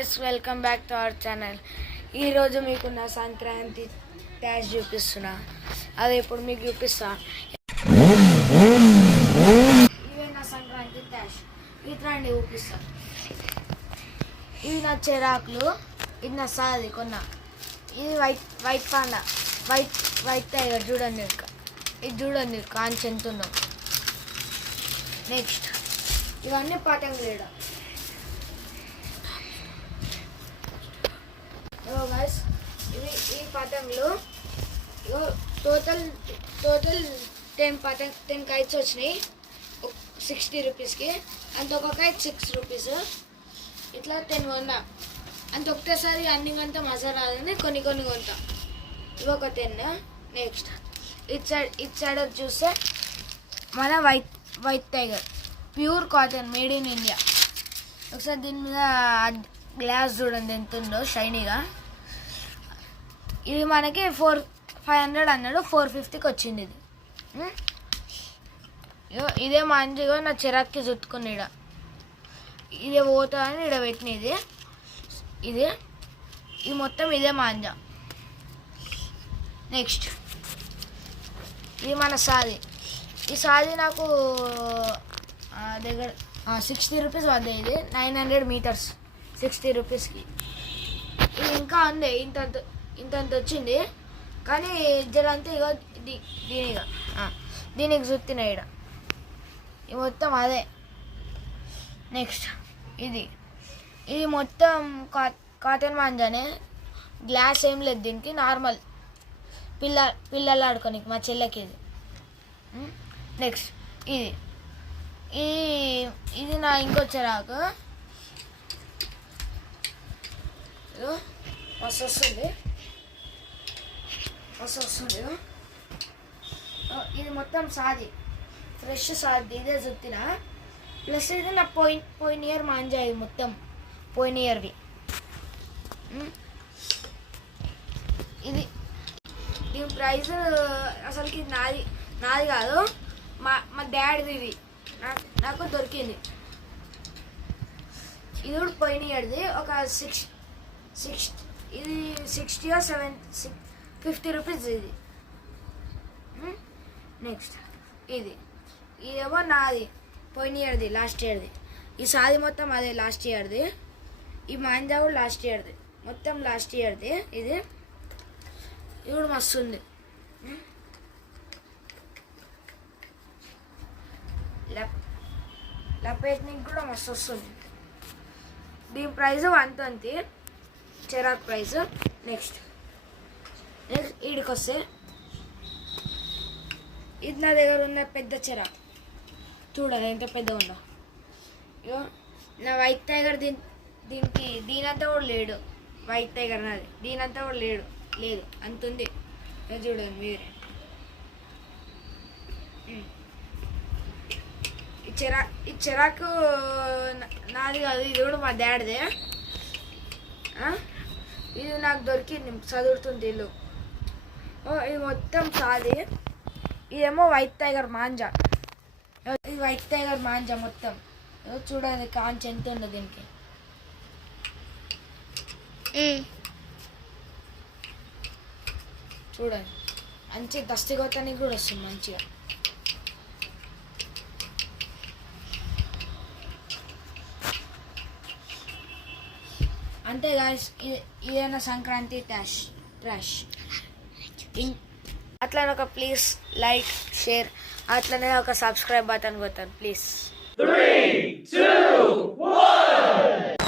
guys, welcome back to our channel. ఈ రోజు మీకు నా సంక్రాంతి ట్యాష్ చూపిస్తున్నా. అదే ఇప్పుడు మీకు చూపిస్తా. ఇవే నా సంక్రాంతి ట్యాష్. ఇట్లాంటి చూపిస్తా. ఇవి నా చెరాకులు. ఇది నా సాది కొన్న. ఇది వైట్ పాండా, వైట్ టైగర్. చూడండి, ఇది చూడండి కాంచి ఎంత ఉందో. నెక్స్ట్ ఇవన్నీ పతంగులు. గైస్, ఈ పతంగులు టోటల్ 10 కైట్స్ వచ్చినాయి 60 రూపీస్కి. అంత ఒక కైట్ 6 రూపీస్. ఇట్లా 10 కొన్నా. అంత ఒకటేసారి అన్ని అంతా మజా రాదని కొన్ని కొంటా. ఇవి ఒక 10. నెక్స్ట్ ఇట్ సైడ్ చూస్తే మన white tiger pure cotton, made in India. ఒకసారి దీని మీద గ్లాస్ చూడండి ఎంత ఉందో షైనీగా. ఇది మనకి 500 అన్నాడు, 450కి వచ్చింది. ఇది ఇదే మంచిగా నా చిరాక్కి చుట్టుకుని ఇదే పోతా అని ఇక్కడ పెట్టినది. ఇది మొత్తం ఇదే మాంజా. నెక్స్ట్ ఇది మన సాది. ఈ సాది నాకు దగ్గర 60 రూపీస్ పడ్డాయి. ఇది 900 మీటర్స్ 60 రూపీస్కి. ఇది ఇంకా ఉంది, ఇంతంత వచ్చింది. కానీ జరంతా ఇక దీనికి చుట్టిన ఇక్కడ ఇది మొత్తం అదే. నెక్స్ట్ ఇది మొత్తం కాటన్ మాంజానే. గ్లాస్ ఏం లేదు దీనికి, నార్మల్ పిల్లలు ఆడుకోనికి మా చెల్లెకి ఇది. నెక్స్ట్ ఇది నా ఇంకొచ్చేరాకు వస్తుంది. ఇది మొత్తం సాది, ఫ్రెష్ సాది. ఇదే చుట్టిన. ప్లస్ ఇది నా పోయిన ఇయర్ మాంజా. ఇది మొత్తం పోయిన ఇయర్వి. ఇది దీని ప్రైస్ అసలుకి నాది కాదు, మా డాడీది. ఇది నాకు దొరికింది. ఇది కూడా పోయిన ఇయర్ది. ఒక 60 or 50 రూపీస్ ఇది. నెక్స్ట్ ఇదేమో నాది, పోయిన ఇయర్ది, లాస్ట్ ఇయర్ది. ఈ సాది మొత్తం అదే లాస్ట్ ఇయర్ది. ఈ మాంజా కూడా లాస్ట్ ఇయర్ది, మొత్తం లాస్ట్ ఇయర్ది. ఇది కూడా మస్తు ఉంది. లపేట్నికి కూడా మస్తు వస్తుంది. దీని ప్రైస్ 120 చెరాక్ ప్రైస్. నెక్స్ట్ ఈడికి వస్తే ఇది నా దగ్గర ఉన్న పెద్ద చెరాక్. చూడండి ఎంత పెద్ద ఉందో. ఇగో నా వైట్ టైగర్. దీనంతా కూడా లేడు. వైట్ టైగర్ నాది. దీనంతా కూడా లేదు అంత ఉంది. చూడండి మీరే. ఈ చెరాకు నాది కాదు, ఇది కూడా మా డాడీదే. ఇది నాకు దొరికింది చదువుతుంది ఇల్లు. ఇది మొత్తం సాది. ఇదేమో వైట్ టైగర్ మాంజా. ఇది వైట్ టైగర్ మాంజా మొత్తం. చూడండి కాంచి ఎంత ఉందో దీనికి. చూడండి మంచి దస్తి కొత్తనికి కూడా వస్తుంది మంచిగా. అంతే గాయ్స్, ఇదేనా సంక్రాంతి ట్రాష్. అట్లనే ఒక ప్లీజ్ లైక్, షేర్, అట్లనే ఒక సబ్స్క్రైబ్ బటన్ కొట్టాను ప్లీజ్. 3, 2, 1